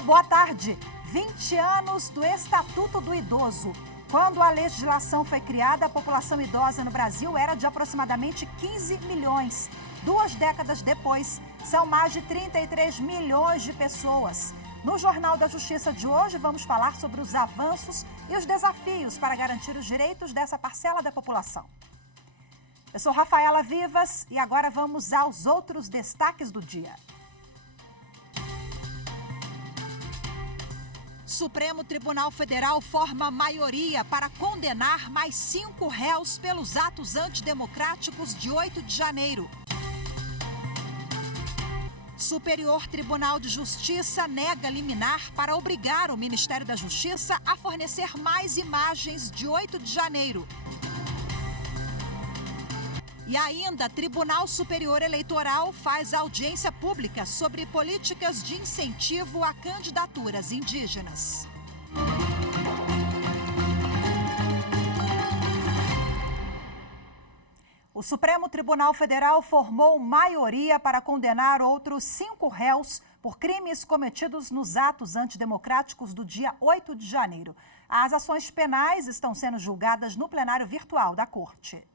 Olá, boa tarde. 20 anos do Estatuto do Idoso. Quando a legislação foi criada, a população idosa no Brasil era de aproximadamente 15 milhões. 2 décadas depois, são mais de 33 milhões de pessoas. No Jornal da Justiça de hoje, vamos falar sobre os avanços e os desafios para garantir os direitos dessa parcela da população. Eu sou Rafaela Vivas e agora vamos aos outros destaques do dia. Supremo Tribunal Federal forma maioria para condenar mais 5 réus pelos atos antidemocráticos de 8 de janeiro. Superior Tribunal de Justiça nega liminar para obrigar o Ministério da Justiça a fornecer mais imagens de 8 de janeiro. E ainda, Tribunal Superior Eleitoral faz audiência pública sobre políticas de incentivo a candidaturas indígenas. O Supremo Tribunal Federal formou maioria para condenar outros 5 réus por crimes cometidos nos atos antidemocráticos do dia 8 de janeiro. As ações penais estão sendo julgadas no plenário virtual da Corte.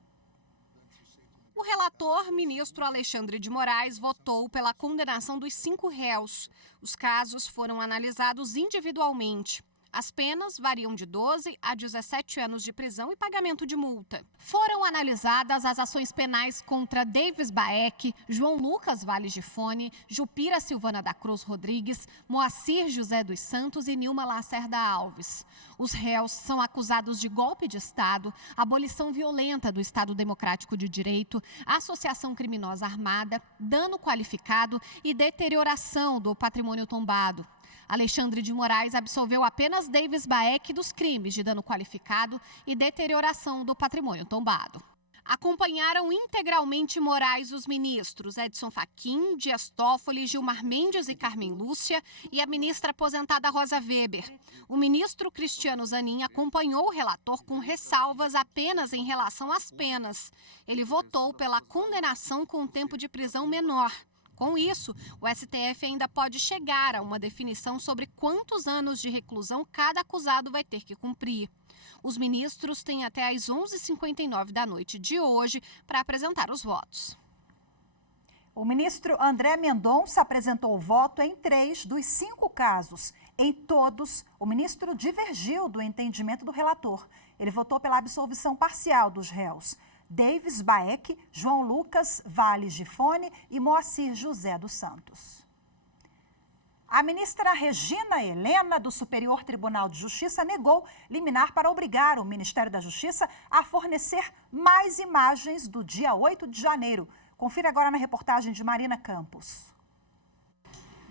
O relator, ministro Alexandre de Moraes, votou pela condenação dos 5 réus. Os casos foram analisados individualmente. As penas variam de 12 a 17 anos de prisão e pagamento de multa. Foram analisadas as ações penais contra Davis Baek, João Lucas Valles de Fone, Jupira Silvana da Cruz Rodrigues, Moacir José dos Santos e Nilma Lacerda Alves. Os réus são acusados de golpe de Estado, abolição violenta do Estado Democrático de Direito, associação criminosa armada, dano qualificado e deterioração do patrimônio tombado. Alexandre de Moraes absolveu apenas Davis Baek dos crimes de dano qualificado e deterioração do patrimônio tombado. Acompanharam integralmente Moraes os ministros Edson Fachin, Dias Toffoli, Gilmar Mendes e Carmen Lúcia e a ministra aposentada Rosa Weber. O ministro Cristiano Zanin acompanhou o relator com ressalvas apenas em relação às penas. Ele votou pela condenação com tempo de prisão menor. Com isso, o STF ainda pode chegar a uma definição sobre quantos anos de reclusão cada acusado vai ter que cumprir. Os ministros têm até às 11h59 da noite de hoje para apresentar os votos. O ministro André Mendonça apresentou o voto em 3 dos 5 casos. Em todos, o ministro divergiu do entendimento do relator. Ele votou pela absolvição parcial dos réus Davis Baek, João Lucas Valles de Fone e Moacir José dos Santos. A ministra Regina Helena, do Superior Tribunal de Justiça, negou liminar para obrigar o Ministério da Justiça a fornecer mais imagens do dia 8 de janeiro. Confira agora na reportagem de Marina Campos.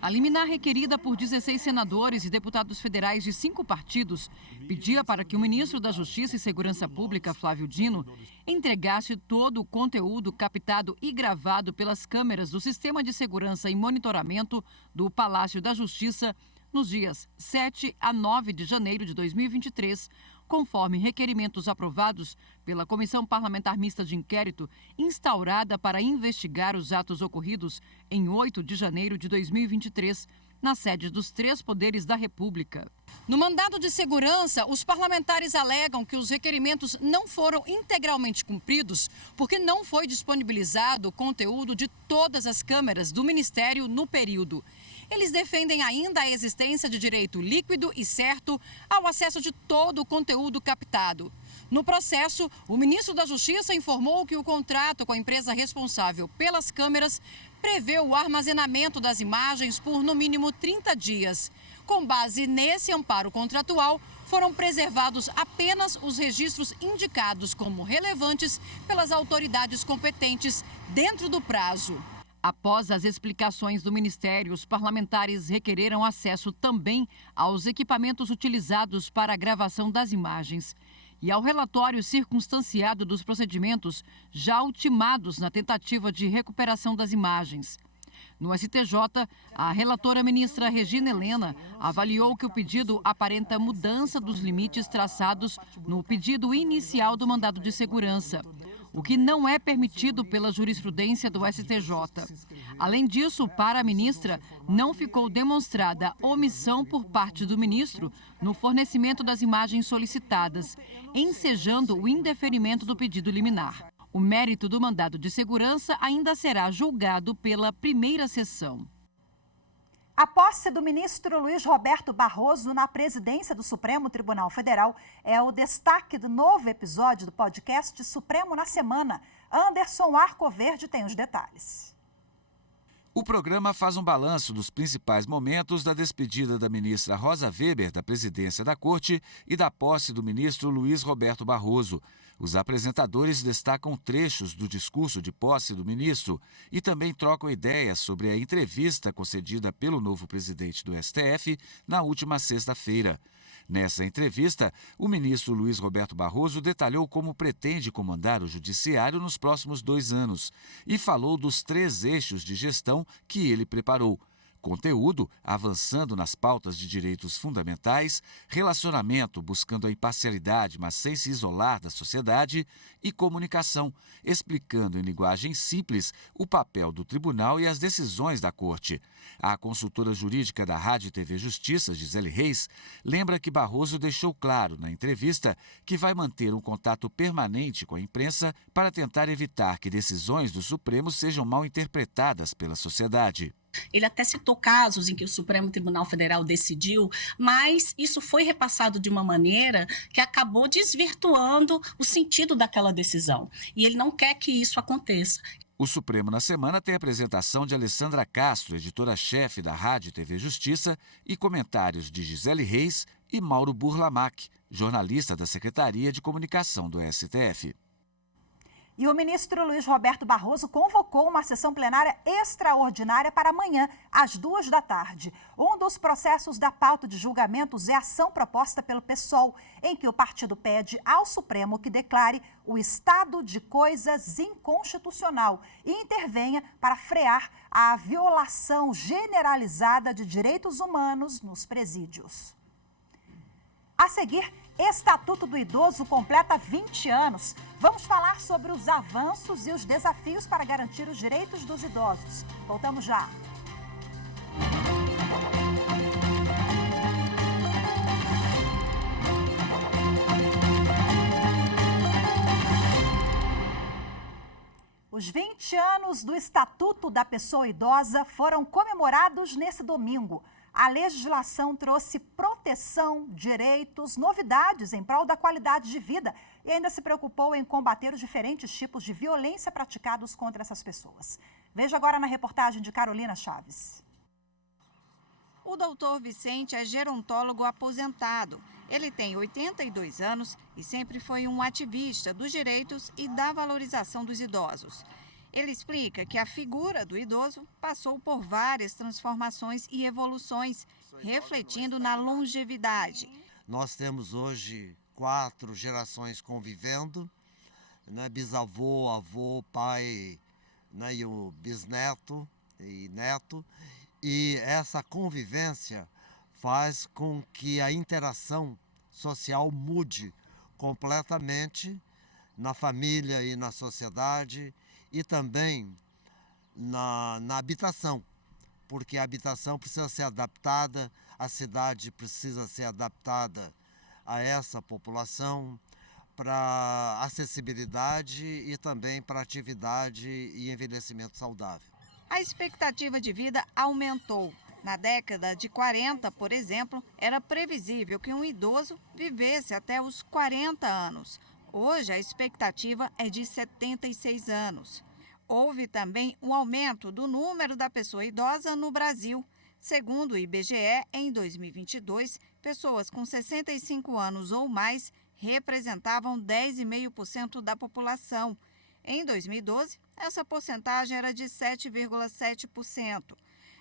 A liminar requerida por 16 senadores e deputados federais de 5 partidos pedia para que o ministro da Justiça e Segurança Pública, Flávio Dino, entregasse todo o conteúdo captado e gravado pelas câmeras do Sistema de Segurança e Monitoramento do Palácio da Justiça nos dias 7 a 9 de janeiro de 2023, conforme requerimentos aprovados pela Comissão Parlamentar Mista de Inquérito, instaurada para investigar os atos ocorridos em 8 de janeiro de 2023, nas sedes dos 3 poderes da República. No mandado de segurança, os parlamentares alegam que os requerimentos não foram integralmente cumpridos porque não foi disponibilizado o conteúdo de todas as câmeras do Ministério no período. Eles defendem ainda a existência de direito líquido e certo ao acesso de todo o conteúdo captado. No processo, o ministro da Justiça informou que o contrato com a empresa responsável pelas câmeras prevê o armazenamento das imagens por no mínimo 30 dias. Com base nesse amparo contratual, foram preservados apenas os registros indicados como relevantes pelas autoridades competentes dentro do prazo. Após as explicações do Ministério, os parlamentares requereram acesso também aos equipamentos utilizados para a gravação das imagens e ao relatório circunstanciado dos procedimentos já ultimados na tentativa de recuperação das imagens. No STJ, a relatora ministra Regina Helena avaliou que o pedido aparenta mudança dos limites traçados no pedido inicial do mandado de segurança. o que não é permitido pela jurisprudência do STJ. Além disso, para a ministra, não ficou demonstrada omissão por parte do ministro no fornecimento das imagens solicitadas, ensejando o indeferimento do pedido liminar. O mérito do mandado de segurança ainda será julgado pela primeira sessão. A posse do ministro Luiz Roberto Barroso na presidência do Supremo Tribunal Federal é o destaque do novo episódio do podcast Supremo na Semana. Anderson Arcoverde tem os detalhes. O programa faz um balanço dos principais momentos da despedida da ministra Rosa Weber da presidência da Corte e da posse do ministro Luiz Roberto Barroso. Os apresentadores destacam trechos do discurso de posse do ministro e também trocam ideias sobre a entrevista concedida pelo novo presidente do STF na última sexta-feira. Nessa entrevista, o ministro Luiz Roberto Barroso detalhou como pretende comandar o judiciário nos próximos 2 anos e falou dos 3 eixos de gestão que ele preparou: conteúdo, avançando nas pautas de direitos fundamentais; relacionamento, buscando a imparcialidade, mas sem se isolar da sociedade; e comunicação, explicando em linguagem simples o papel do tribunal e as decisões da Corte. A consultora jurídica da Rádio e TV Justiça, Gisele Reis, lembra que Barroso deixou claro na entrevista que vai manter um contato permanente com a imprensa para tentar evitar que decisões do Supremo sejam mal interpretadas pela sociedade. Ele até citou casos em que o Supremo Tribunal Federal decidiu, mas isso foi repassado de uma maneira que acabou desvirtuando o sentido daquela decisão. E ele não quer que isso aconteça. O Supremo na Semana tem a apresentação de Alessandra Castro, editora-chefe da Rádio e TV Justiça, e comentários de Gisele Reis e Mauro Burlamac, jornalista da Secretaria de Comunicação do STF. E o ministro Luiz Roberto Barroso convocou uma sessão plenária extraordinária para amanhã, às 14h. Um dos processos da pauta de julgamentos é a ação proposta pelo PSOL, em que o partido pede ao Supremo que declare o estado de coisas inconstitucional e intervenha para frear a violação generalizada de direitos humanos nos presídios. A seguir, Estatuto do Idoso completa 20 anos. Vamos falar sobre os avanços e os desafios para garantir os direitos dos idosos. Voltamos já. Os 20 anos do Estatuto da Pessoa Idosa foram comemorados nesse domingo. A legislação trouxe proteção, direitos, novidades em prol da qualidade de vida e ainda se preocupou em combater os diferentes tipos de violência praticados contra essas pessoas. Veja agora na reportagem de Carolina Chaves. O doutor Vicente é gerontólogo aposentado. Ele tem 82 anos e sempre foi um ativista dos direitos e da valorização dos idosos. Ele explica que a figura do idoso passou por várias transformações e evoluções, refletindo na longevidade. Nós temos hoje 4 gerações convivendo, né? Bisavô, avô, pai, né? E o bisneto e neto. E essa convivência faz com que a interação social mude completamente na família e na sociedade, e também na habitação, porque a habitação precisa ser adaptada, a cidade precisa ser adaptada a essa população para acessibilidade e também para atividade e envelhecimento saudável. A expectativa de vida aumentou. Na década de 40, por exemplo, era previsível que um idoso vivesse até os 40 anos. Hoje, a expectativa é de 76 anos. Houve também um aumento do número da pessoa idosa no Brasil. Segundo o IBGE, em 2022, pessoas com 65 anos ou mais representavam 10,5% da população. Em 2012, essa porcentagem era de 7,7%.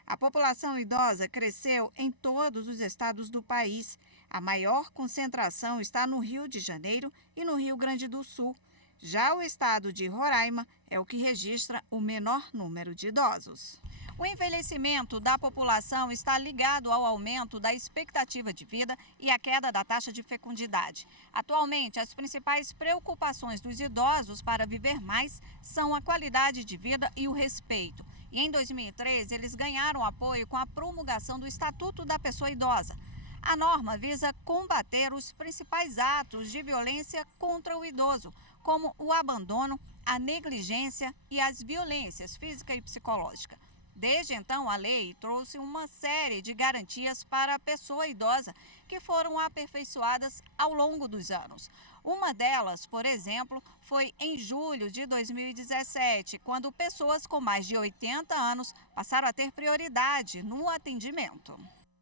A população idosa cresceu em todos os estados do país. A maior concentração está no Rio de Janeiro e no Rio Grande do Sul. Já o estado de Roraima é o que registra o menor número de idosos. O envelhecimento da população está ligado ao aumento da expectativa de vida e à queda da taxa de fecundidade. Atualmente, as principais preocupações dos idosos para viver mais são a qualidade de vida e o respeito. E em 2013, eles ganharam apoio com a promulgação do Estatuto da Pessoa Idosa. A norma visa combater os principais atos de violência contra o idoso, como o abandono, a negligência e as violências física e psicológica. Desde então, a lei trouxe uma série de garantias para a pessoa idosa que foram aperfeiçoadas ao longo dos anos. Uma delas, por exemplo, foi em julho de 2017, quando pessoas com mais de 80 anos passaram a ter prioridade no atendimento.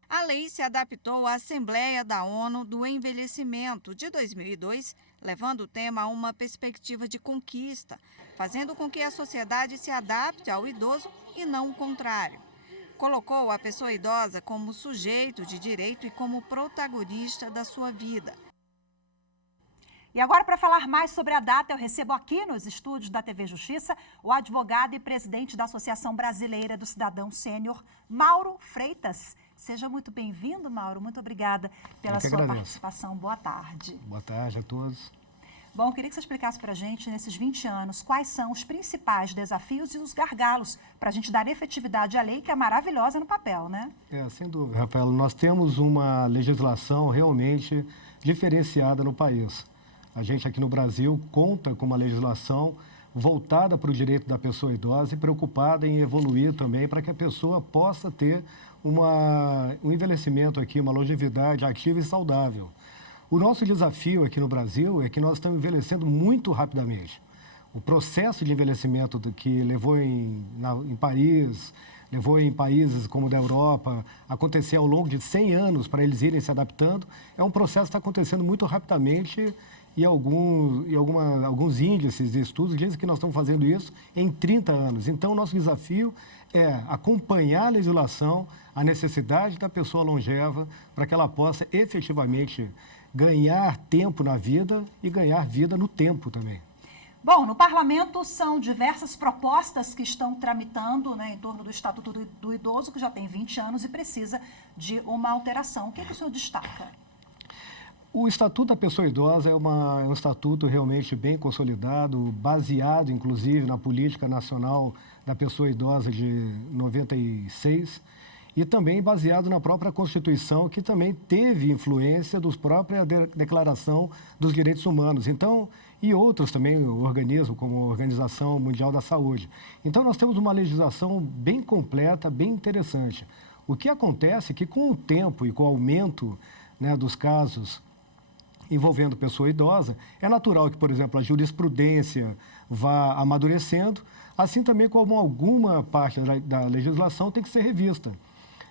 A lei se adaptou à Assembleia da ONU do Envelhecimento de 2002, levando o tema a uma perspectiva de conquista, fazendo com que a sociedade se adapte ao idoso e não o contrário. Colocou a pessoa idosa como sujeito de direito e como protagonista da sua vida. E agora, para falar mais sobre a data, eu recebo aqui nos estúdios da TV Justiça o advogado e presidente da Associação Brasileira do Cidadão Sênior, Mauro Freitas. Seja muito bem-vindo, Mauro. Muito obrigada pela sua participação. Boa tarde. Boa tarde a todos. Bom, eu queria que você explicasse para a gente, nesses 20 anos, quais são os principais desafios e os gargalos para a gente dar efetividade à lei, que é maravilhosa no papel, né? Sem dúvida, Rafael. Nós temos uma legislação realmente diferenciada no país. A gente aqui no Brasil conta com uma legislação voltada para o direito da pessoa idosa e preocupada em evoluir também para que a pessoa possa ter um envelhecimento aqui, uma longevidade ativa e saudável. O nosso desafio aqui no Brasil é que nós estamos envelhecendo muito rapidamente. O processo de envelhecimento que levou em Paris, levou em países como da Europa, acontecer ao longo de 100 anos para eles irem se adaptando, é um processo que está acontecendo muito rapidamente e alguns índices e estudos dizem que nós estamos fazendo isso em 30 anos. Então, o nosso desafio é acompanhar a legislação, a necessidade da pessoa longeva, para que ela possa efetivamente ganhar tempo na vida e ganhar vida no tempo também. Bom, no parlamento são diversas propostas que estão tramitando, né, em torno do Estatuto do Idoso, que já tem 20 anos e precisa de uma alteração. O que o senhor destaca? O Estatuto da Pessoa Idosa é um estatuto realmente bem consolidado, baseado, inclusive, na Política Nacional da Pessoa Idosa de 96 e também baseado na própria Constituição, que também teve influência dos próprias Declaração dos Direitos Humanos. Então, e outros também, organismos como a Organização Mundial da Saúde. Então, nós temos uma legislação bem completa, bem interessante. O que acontece é que, com o tempo e com o aumento, né, dos casos envolvendo pessoa idosa, é natural que, por exemplo, a jurisprudência vá amadurecendo, assim também como alguma parte da legislação tem que ser revista.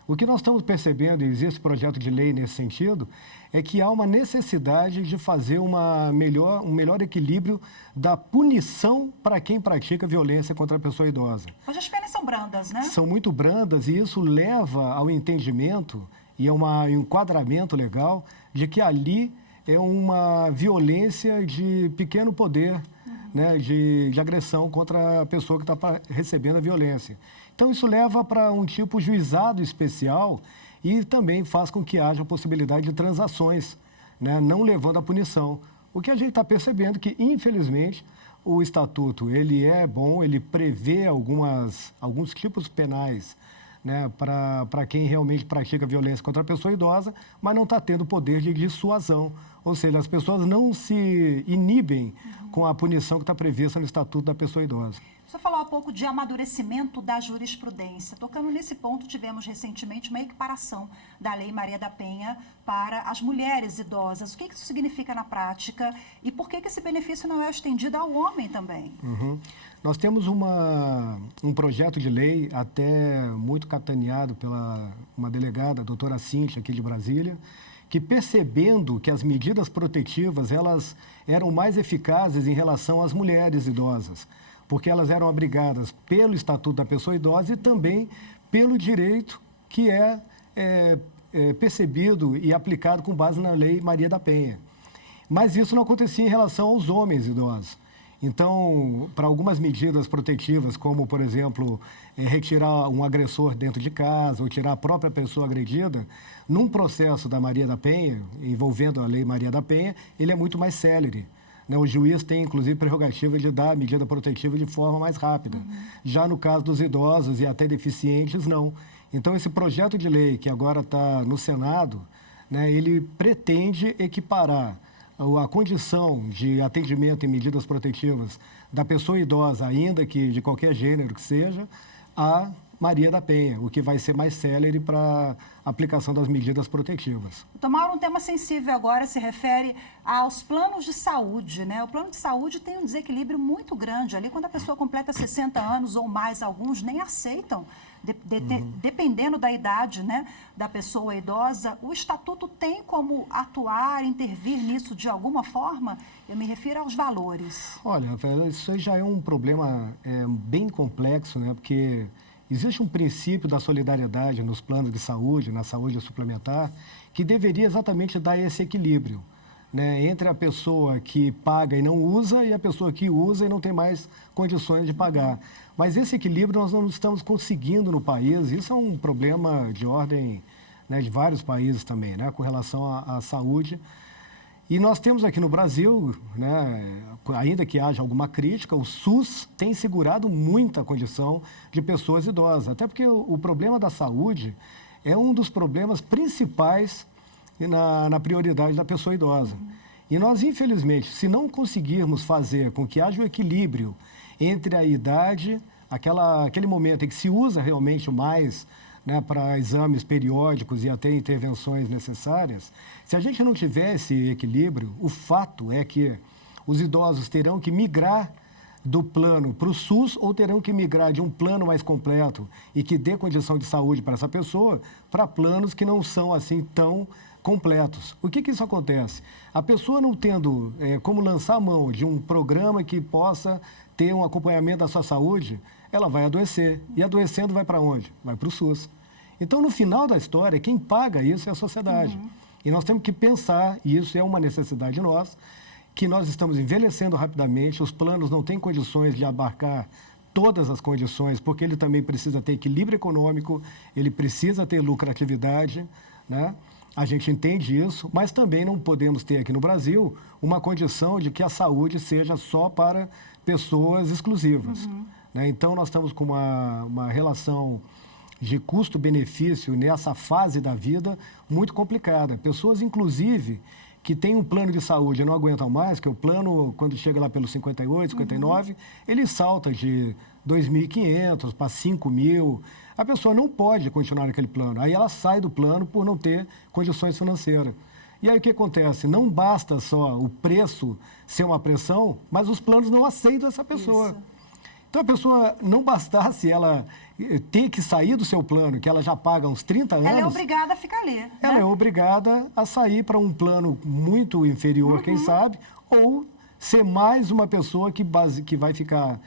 O que nós estamos percebendo, e existe projeto de lei nesse sentido, é que há uma necessidade de fazer um melhor equilíbrio da punição para quem pratica violência contra a pessoa idosa. Hoje as penas são brandas, né? São muito brandas e isso leva ao entendimento e a um enquadramento legal de que ali é uma violência de pequeno poder, né, de agressão contra a pessoa que está recebendo a violência. Então, isso leva para um tipo juizado especial e também faz com que haja a possibilidade de transações, né, não levando à punição. O que a gente está percebendo é que, infelizmente, o Estatuto ele é bom, ele prevê alguns tipos penais, né, para quem realmente pratica violência contra a pessoa idosa, mas não está tendo poder de dissuasão. Ou seja, as pessoas não se inibem com a punição que está prevista no Estatuto da Pessoa Idosa. O senhor falou há pouco de amadurecimento da jurisprudência. Tocando nesse ponto, tivemos recentemente uma equiparação da Lei Maria da Penha para as mulheres idosas. O que isso significa na prática e por que esse benefício não é estendido ao homem também? Nós temos um projeto de lei até muito capitaneado pela uma delegada, a doutora Cíntia, aqui de Brasília, que percebendo que as medidas protetivas elas eram mais eficazes em relação às mulheres idosas, porque elas eram abrigadas pelo Estatuto da Pessoa Idosa e também pelo direito que é percebido e aplicado com base na Lei Maria da Penha. Mas isso não acontecia em relação aos homens idosos. Então, para algumas medidas protetivas, como, por exemplo, retirar um agressor dentro de casa ou tirar a própria pessoa agredida, num processo da Maria da Penha, envolvendo a Lei Maria da Penha, ele é muito mais célere. Né? O juiz tem, inclusive, prerrogativa de dar a medida protetiva de forma mais rápida. Já no caso dos idosos e até deficientes, não. Então, esse projeto de lei que agora está no Senado, né, ele pretende equiparar a condição de atendimento e medidas protetivas da pessoa idosa, ainda que de qualquer gênero que seja, a Maria da Penha, o que vai ser mais célere para a aplicação das medidas protetivas. Tomar um tema sensível agora se refere aos planos de saúde, né? O plano de saúde tem um desequilíbrio muito grande ali, quando a pessoa completa 60 anos ou mais, alguns nem aceitam, dependendo da idade, né, da pessoa idosa. O Estatuto tem como atuar, intervir nisso de alguma forma? Eu me refiro aos valores. Olha, isso já é um problema bem complexo, né? Porque existe um princípio da solidariedade nos planos de saúde, na saúde suplementar, que deveria exatamente dar esse equilíbrio, né, entre a pessoa que paga e não usa e a pessoa que usa e não tem mais condições de pagar. Mas esse equilíbrio nós não estamos conseguindo no país. Isso é um problema de ordem, né, de vários países também, né, com relação à saúde. E nós temos aqui no Brasil, né, ainda que haja alguma crítica, o SUS tem segurado muita condição de pessoas idosas. Até porque o problema da saúde é um dos problemas principais na prioridade da pessoa idosa. E nós, infelizmente, se não conseguirmos fazer com que haja um equilíbrio entre a idade, aquele momento em que se usa realmente mais, né, para exames periódicos e até intervenções necessárias, se a gente não tiver esse equilíbrio, o fato é que os idosos terão que migrar do plano para o SUS ou terão que migrar de um plano mais completo e que dê condição de saúde para essa pessoa para planos que não são assim tão completos. O que isso acontece? A pessoa não tendo como lançar a mão de um programa que possa ter um acompanhamento da sua saúde, ela vai adoecer. E adoecendo vai para onde? Vai para o SUS. Então, no final da história, quem paga isso é a sociedade. E nós temos que pensar, e isso é uma necessidade nossa, que nós estamos envelhecendo rapidamente, os planos não têm condições de abarcar todas as condições, porque ele também precisa ter equilíbrio econômico, ele precisa ter lucratividade, né? A gente entende isso, mas também não podemos ter aqui no Brasil uma condição de que a saúde seja só para pessoas exclusivas. Né? Então, nós estamos com uma relação de custo-benefício nessa fase da vida muito complicada. Pessoas, inclusive, que têm um plano de saúde e não aguentam mais, que o plano, quando chega lá pelos 58, 59, ele salta de 2.500 para 5.000. A pessoa não pode continuar naquele plano. Aí ela sai do plano por não ter condições financeiras. E aí o que acontece? Não basta só o preço ser uma pressão, mas os planos não aceitam essa pessoa. Isso. Então, a pessoa, não bastasse ela ter que sair do seu plano, que ela já paga uns 30 anos... Ela é obrigada a ficar ali. Né? Ela é obrigada a sair para um plano muito inferior, quem sabe, ou ser mais uma pessoa que vai ficar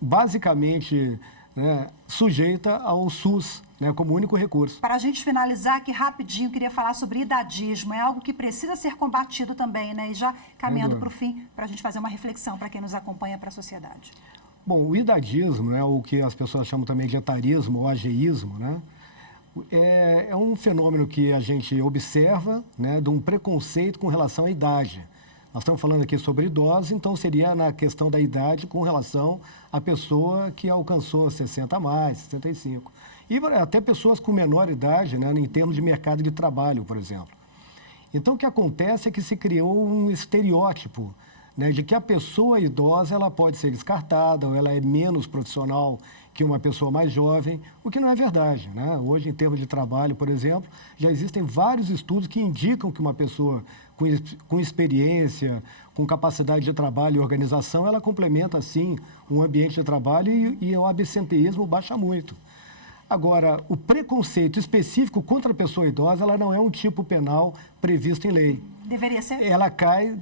basicamente, né, sujeita ao SUS, né, como único recurso. Para a gente finalizar aqui rapidinho, queria falar sobre idadismo. É algo que precisa ser combatido também, né? E já caminhando para o fim, para a gente fazer uma reflexão para quem nos acompanha, para a sociedade. Bom, o idadismo, né, o que as pessoas chamam também de etarismo ou ageísmo, né, é um fenômeno que a gente observa, né, de um preconceito com relação à idade. Nós estamos falando aqui sobre idosos, então seria na questão da idade com relação à pessoa que alcançou 60 a mais, 65. E até pessoas com menor idade, né, em termos de mercado de trabalho, por exemplo. Então, o que acontece é que se criou um estereótipo, né, de que a pessoa idosa ela pode ser descartada, ou ela é menos profissional que uma pessoa mais jovem, o que não é verdade. Né? Hoje, em termos de trabalho, por exemplo, já existem vários estudos que indicam que uma pessoa com experiência, com capacidade de trabalho e organização, ela complementa, sim, um ambiente de trabalho e o absenteísmo baixa muito. Agora, o preconceito específico contra a pessoa idosa, ela não é um tipo penal previsto em lei. Deveria ser? Ela cai...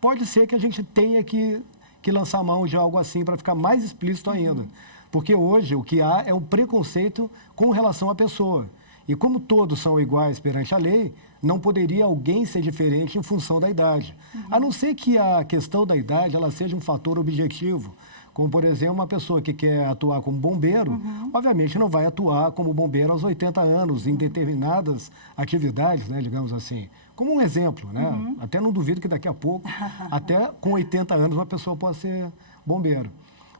Pode ser que a gente tenha que lançar mão de algo assim para ficar mais explícito ainda. Porque hoje o que há é um preconceito com relação à pessoa. E como todos são iguais perante a lei, não poderia alguém ser diferente em função da idade. A não ser que a questão da idade ela seja um fator objetivo. Como, por exemplo, uma pessoa que quer atuar como bombeiro, obviamente não vai atuar como bombeiro aos 80 anos, em determinadas atividades, né, digamos assim. Como um exemplo, né? Até não duvido que daqui a pouco, até com 80 anos, uma pessoa pode ser bombeiro.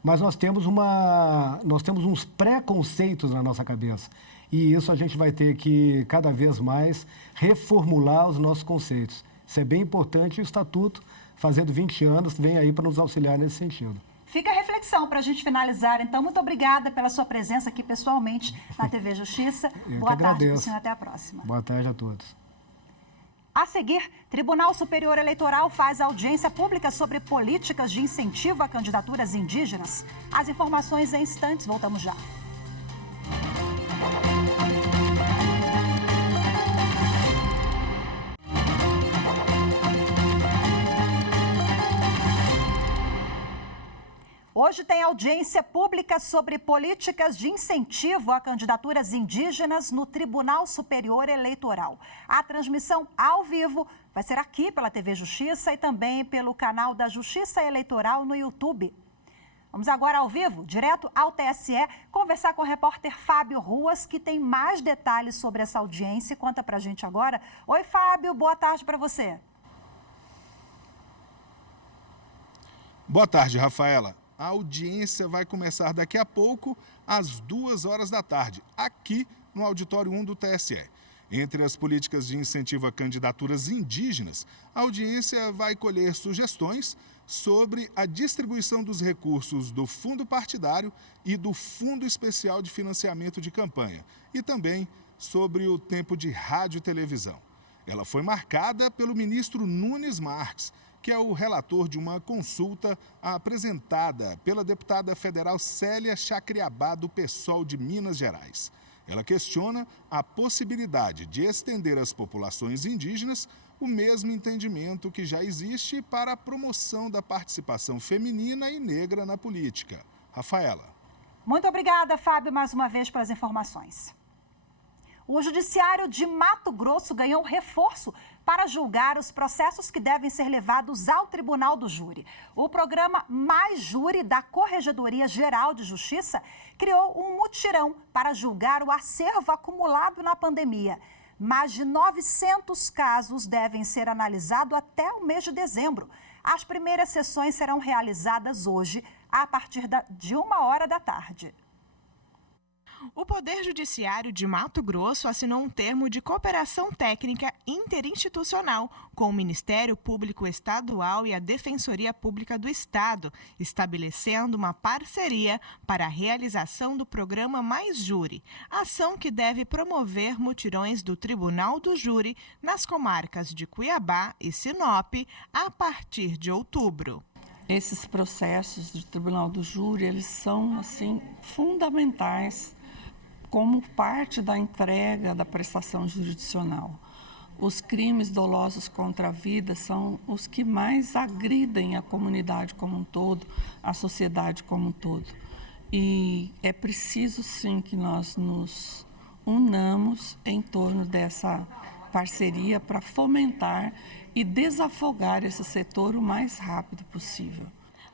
Mas nós temos uns preconceitos na nossa cabeça. E isso a gente vai ter que, cada vez mais, reformular os nossos conceitos. Isso é bem importante e o Estatuto, fazendo 20 anos, vem aí para nos auxiliar nesse sentido. Fica a reflexão para a gente finalizar. Então, muito obrigada pela sua presença aqui pessoalmente na TV Justiça. Boa tarde para o senhor, até a próxima. Boa tarde a todos. A seguir, Tribunal Superior Eleitoral faz audiência pública sobre políticas de incentivo a candidaturas indígenas. As informações em instantes, voltamos já. Hoje tem audiência pública sobre políticas de incentivo a candidaturas indígenas no Tribunal Superior Eleitoral. A transmissão ao vivo vai ser aqui pela TV Justiça e também pelo canal da Justiça Eleitoral no YouTube. Vamos agora ao vivo, direto ao TSE, conversar com o repórter Fábio Ruas, que tem mais detalhes sobre essa audiência. Conta pra gente agora. Oi, Fábio, boa tarde para você. Boa tarde, Rafaela. A audiência vai começar daqui a pouco, às 2h da tarde, aqui no Auditório 1 do TSE. Entre as políticas de incentivo a candidaturas indígenas, a audiência vai colher sugestões sobre a distribuição dos recursos do fundo partidário e do Fundo Especial de Financiamento de Campanha, e também sobre o tempo de rádio e televisão. Ela foi marcada pelo ministro Nunes Marques, que é o relator de uma consulta apresentada pela deputada federal Célia Chacriabá, do PSOL de Minas Gerais. Ela questiona a possibilidade de estender às populações indígenas o mesmo entendimento que já existe para a promoção da participação feminina e negra na política. Rafaela. Muito obrigada, Fábio, mais uma vez pelas informações. O Judiciário de Mato Grosso ganhou reforço para julgar os processos que devem ser levados ao Tribunal do Júri. O programa Mais Júri da Corregedoria Geral de Justiça criou um mutirão para julgar o acervo acumulado na pandemia. Mais de 900 casos devem ser analisados até o mês de dezembro. As primeiras sessões serão realizadas hoje, a partir de 1h da tarde. O Poder Judiciário de Mato Grosso assinou um termo de cooperação técnica interinstitucional com o Ministério Público Estadual e a Defensoria Pública do Estado, estabelecendo uma parceria para a realização do programa Mais Júri, ação que deve promover mutirões do Tribunal do Júri nas comarcas de Cuiabá e Sinop a partir de outubro. Esses processos do Tribunal do Júri, eles são, assim, fundamentais como parte da entrega da prestação jurisdicional. Os crimes dolosos contra a vida são os que mais agridem a comunidade como um todo, a sociedade como um todo. E é preciso, sim, que nós nos unamos em torno dessa parceria para fomentar e desafogar esse setor o mais rápido possível.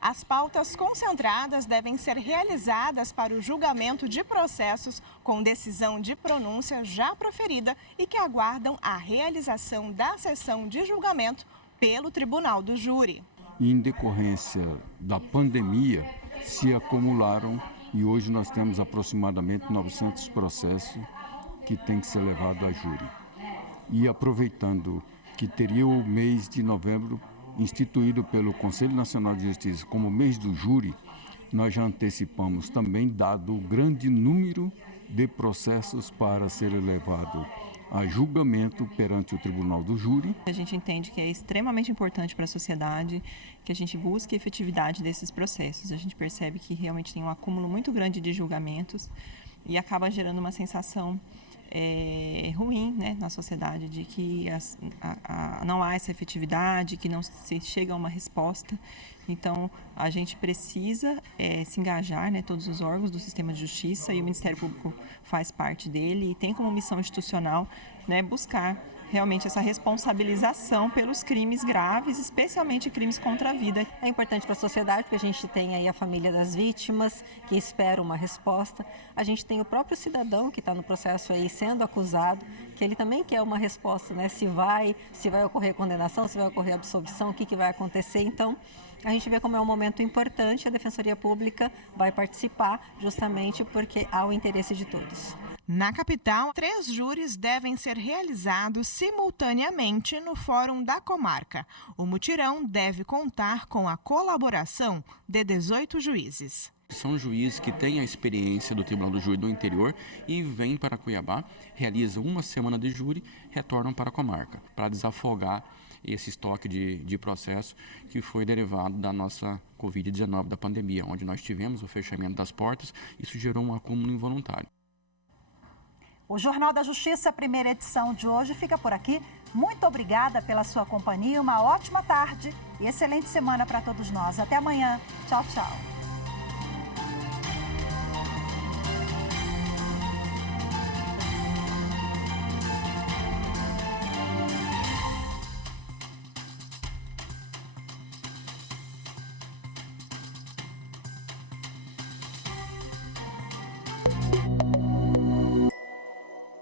As pautas concentradas devem ser realizadas para o julgamento de processos com decisão de pronúncia já proferida e que aguardam a realização da sessão de julgamento pelo Tribunal do Júri. Em decorrência da pandemia, se acumularam e hoje nós temos aproximadamente 900 processos que têm que ser levados a júri. E aproveitando que teria o mês de novembro instituído pelo Conselho Nacional de Justiça como mês do júri, nós já antecipamos também, dado o grande número de processos para ser levado a julgamento perante o Tribunal do Júri. A gente entende que é extremamente importante para a sociedade que a gente busque a efetividade desses processos. A gente percebe que realmente tem um acúmulo muito grande de julgamentos e acaba gerando uma sensação ruim, né, na sociedade, de que não há essa efetividade, que não se chega a uma resposta. Então, a gente precisa se engajar, né, todos os órgãos do sistema de justiça, e o Ministério Público faz parte dele e tem como missão institucional, né, buscar realmente essa responsabilização pelos crimes graves, especialmente crimes contra a vida. É importante para a sociedade, porque a gente tem aí a família das vítimas, que espera uma resposta. A gente tem o próprio cidadão que está no processo aí sendo acusado, que ele também quer uma resposta, né? Se vai ocorrer condenação, se vai ocorrer absolvição, o que vai acontecer. Então, a gente vê como é um momento importante, a Defensoria Pública vai participar justamente porque há o interesse de todos. Na capital, 3 júris devem ser realizados simultaneamente no Fórum da Comarca. O mutirão deve contar com a colaboração de 18 juízes. São juízes que têm a experiência do Tribunal do Júri do interior e vêm para Cuiabá, realizam uma semana de júri, retornam para a comarca, para desafogar esse estoque de processo que foi derivado da nossa Covid-19, da pandemia, onde nós tivemos o fechamento das portas. Isso gerou um acúmulo involuntário. O Jornal da Justiça, primeira edição de hoje, fica por aqui. Muito obrigada pela sua companhia, uma ótima tarde e excelente semana para todos nós. Até amanhã. Tchau, tchau.